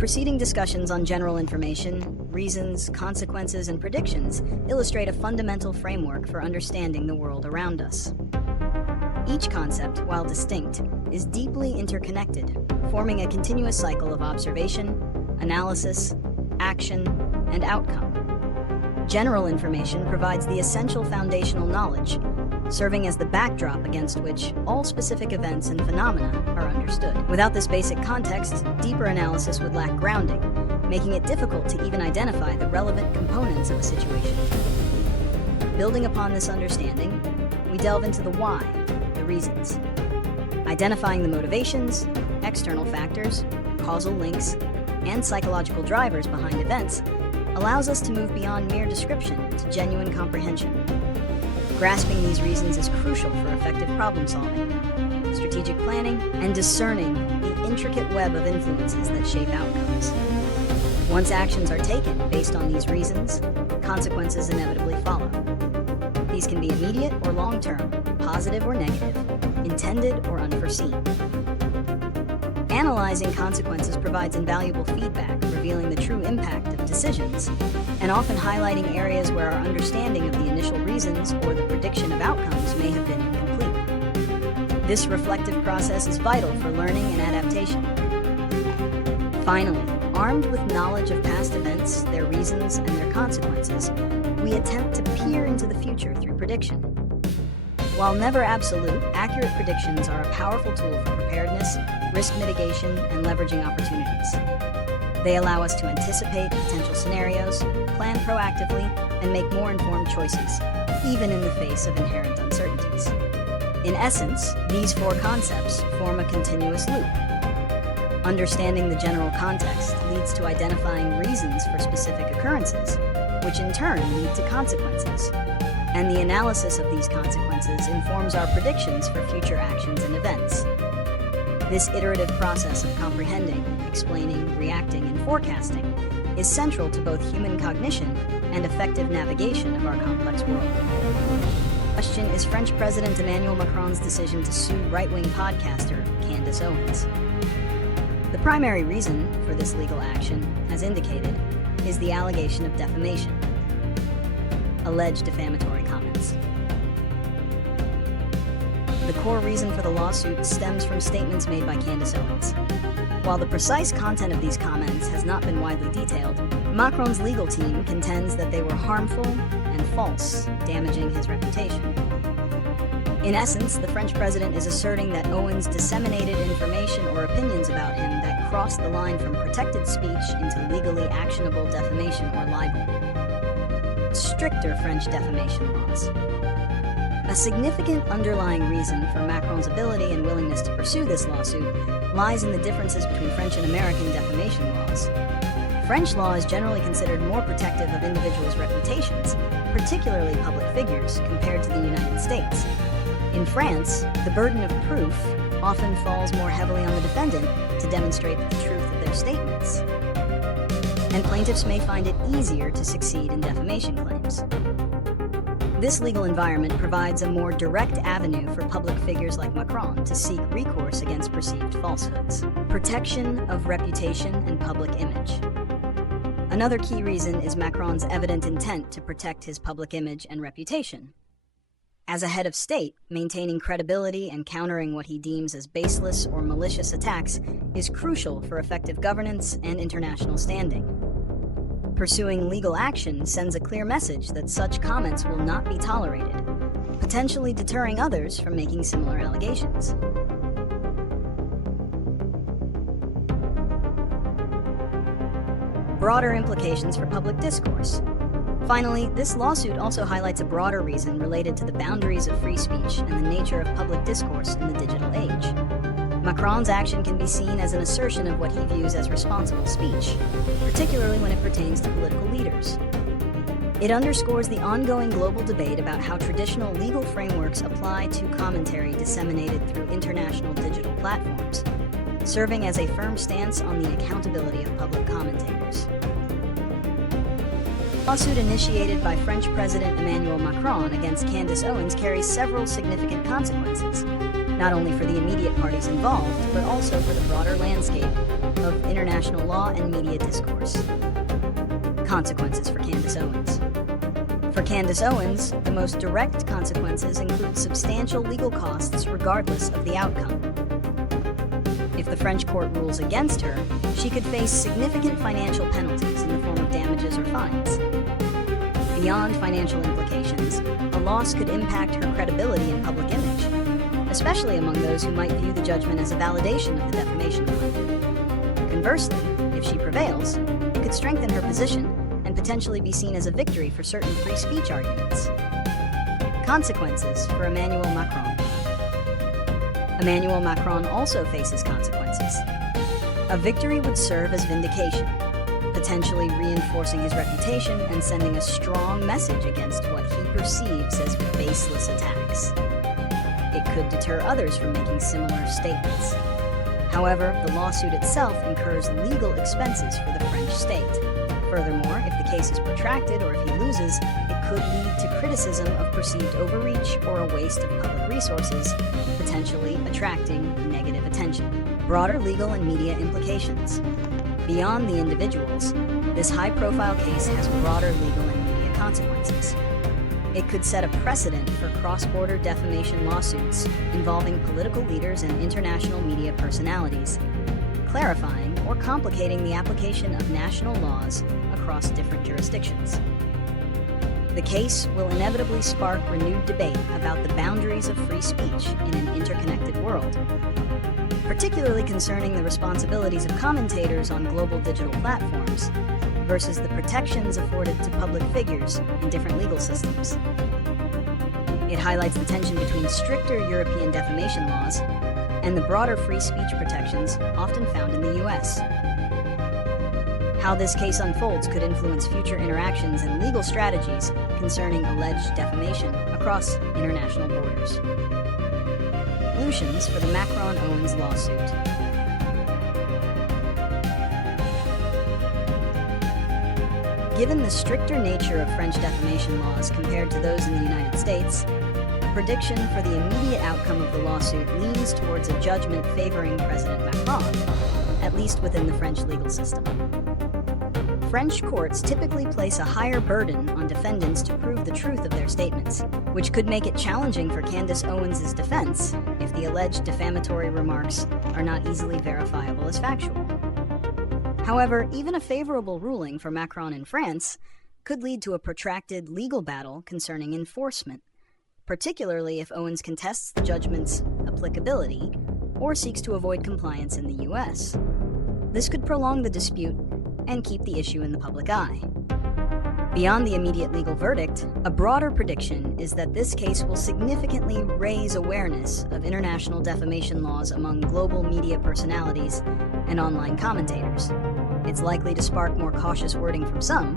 preceding discussions on general information, reasons, consequences, and predictions illustrate a fundamental framework for understanding the world around us. Each concept, while distinct, is deeply interconnected, forming a continuous cycle of observation, analysis, action, and outcome. General information provides the essential foundational knowledge, serving as the backdrop against which all specific events and phenomena are understood. Without this basic context, deeper analysis would lack grounding, making it difficult to even identify the relevant components of a situation. Building upon this understanding, we delve into the why, the reasons. Identifying the motivations, external factors, causal links, and psychological drivers behind events allows us to move beyond mere description to genuine comprehension. Grasping these reasons is crucial for effective problem-solving, strategic planning, and discerning the intricate web of influences that shape outcomes. Once actions are taken based on these reasons, consequences inevitably follow. These can be immediate or long-term, positive or negative, intended or unforeseen. Analyzing consequences provides invaluable feedback, revealing the true impact of decisions, and often highlighting areas where our understanding of the initial reasons or the prediction of outcomes may have been incomplete. This reflective process is vital for learning and adaptation. Finally, armed with knowledge of past events, their reasons, and their consequences, we attempt to peer into the future through prediction. While never absolute, accurate predictions are a powerful tool for preparedness, risk mitigation, and leveraging opportunities. They allow us to anticipate potential scenarios, plan proactively, and make more informed choices, even in the face of inherent uncertainties. In essence, these four concepts form a continuous loop. Understanding the general context leads to identifying reasons for specific occurrences, which in turn lead to consequences. And the analysis of these consequences informs our predictions for future actions and events. This iterative process of comprehending, explaining, reacting, and forecasting is central to both human cognition and effective navigation of our complex world. The question is French President Emmanuel Macron's decision to sue right-wing podcaster Candace Owens. The primary reason for this legal action, as indicated, is the allegation of defamation. Alleged defamatory comments. The core reason for the lawsuit stems from statements made by Candace Owens. While the precise content of these comments has not been widely detailed, Macron's legal team contends that they were harmful and false, damaging his reputation. In essence, the French president is asserting that Owens disseminated information or opinions about him that crossed the line from protected speech into legally actionable defamation or libel. Stricter French defamation laws. A significant underlying reason for Macron's ability and willingness to pursue this lawsuit lies in the differences between French and American defamation laws. French law is generally considered more protective of individuals' reputations, particularly public figures, compared to the United States. In France, the burden of proof often falls more heavily on the defendant to demonstrate the truth of their statements. And plaintiffs may find it easier to succeed in defamation claims. This legal environment provides a more direct avenue for public figures like Macron to seek recourse against perceived falsehoods. Protection of reputation and public image. Another key reason is Macron's evident intent to protect his public image and reputation. As a head of state, maintaining credibility and countering what he deems as baseless or malicious attacks is crucial for effective governance and international standing. Pursuing legal action sends a clear message that such comments will not be tolerated, potentially deterring others from making similar allegations. Broader implications for public discourse. Finally, this lawsuit also highlights a broader reason related to the boundaries of free speech and the nature of public discourse in the digital age. Macron's action can be seen as an assertion of what he views as responsible speech, particularly when it pertains to political leaders. It underscores the ongoing global debate about how traditional legal frameworks apply to commentary disseminated through international digital platforms, serving as a firm stance on the accountability of public commentators. The lawsuit initiated by French President Emmanuel Macron against Candace Owens carries several significant consequences. not only for the immediate parties involved, but also for the broader landscape of international law and media discourse. Consequences for Candace Owens. For Candace Owens, the most direct consequences include substantial legal costs regardless of the outcome. If the French court rules against her, she could face significant financial penalties in the form of damages or fines. Beyond financial implications, a loss could impact her credibility and public image, especially among those who might view the judgment as a validation of the defamation claim. Conversely, if she prevails, it could strengthen her position and potentially be seen as a victory for certain free speech arguments. Consequences for Emmanuel Macron. Emmanuel Macron also faces consequences. A victory would serve as vindication, potentially reinforcing his reputation and sending a strong message against what he perceives as baseless attacks. It could deter others from making similar statements. However, the lawsuit itself incurs legal expenses for the French state. Furthermore, if the case is protracted or if he loses, it could lead to criticism of perceived overreach or a waste of public resources, potentially attracting negative attention. Broader legal and media implications. Beyond the individuals, this high-profile case has broader legal and media consequences. It could set a precedent for cross-border defamation lawsuits involving political leaders and international media personalities, clarifying or complicating the application of national laws across different jurisdictions. The case will inevitably spark renewed debate about the boundaries of free speech in an interconnected world, particularly concerning the responsibilities of commentators on global digital platforms versus the protections afforded to public figures in different legal systems. It highlights the tension between stricter European defamation laws and the broader free speech protections often found in the US. How this case unfolds could influence future interactions and legal strategies concerning alleged defamation across international borders. Solutions for the Macron-Owens lawsuit. Given the stricter nature of French defamation laws compared to those in the United States, a prediction for the immediate outcome of the lawsuit leans towards a judgment favoring President Macron, at least within the French legal system. French courts typically place a higher burden on defendants to prove the truth of their statements, which could make it challenging for Candace Owens' defense if the alleged defamatory remarks are not easily verifiable as factual. However, even a favorable ruling for Macron in France could lead to a protracted legal battle concerning enforcement, particularly if Owens contests the judgment's applicability or seeks to avoid compliance in the US. This could prolong the dispute and keep the issue in the public eye. Beyond the immediate legal verdict, a broader prediction is that this case will significantly raise awareness of international defamation laws among global media personalities and online commentators. It's likely to spark more cautious wording from some,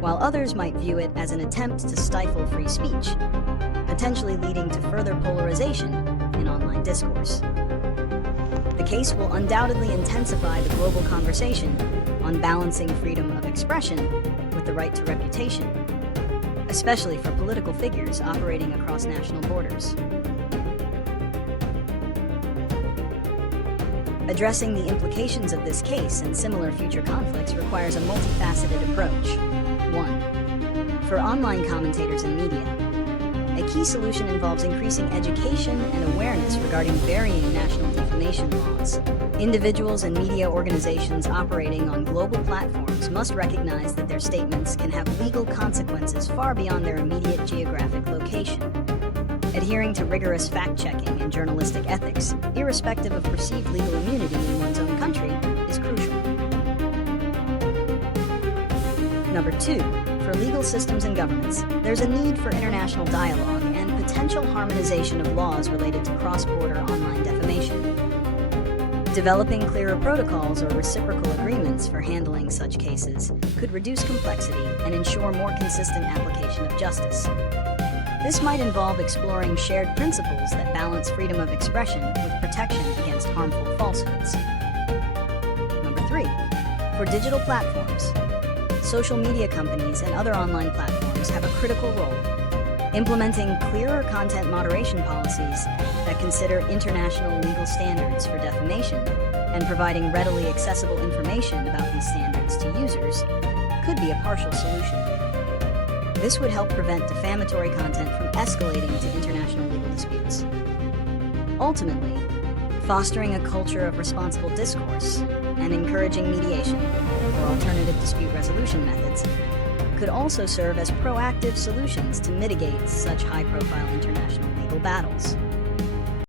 while others might view it as an attempt to stifle free speech, potentially leading to further polarization in online discourse. The case will undoubtedly intensify the global conversation on balancing freedom of expression with the right to reputation, especially for political figures operating across national borders. Addressing the implications of this case and similar future conflicts requires a multifaceted approach. 1. For online commentators and media, a key solution involves increasing education and awareness regarding varying national defamation laws. Individuals and media organizations operating on global platforms must recognize that their statements can have legal consequences far beyond their immediate geographic location. Adhering to rigorous fact-checking and journalistic ethics, irrespective of perceived legal immunity in one's own country, is crucial. Number 2. For legal systems and governments, there's a need for international dialogue and potential harmonization of laws related to cross-border online defamation. Developing clearer protocols or reciprocal agreements for handling such cases could reduce complexity and ensure more consistent application of justice. This might involve exploring shared principles that balance freedom of expression with protection against harmful falsehoods. Number 3. For digital platforms, social media companies and other online platforms have a critical role. Implementing clearer content moderation policies that consider international legal standards for defamation and providing readily accessible information about these standards to users could be a partial solution. This would help prevent defamatory content from escalating to international legal disputes. Ultimately, fostering a culture of responsible discourse and encouraging mediation or alternative dispute resolution methods could also serve as proactive solutions to mitigate such high-profile international legal battles.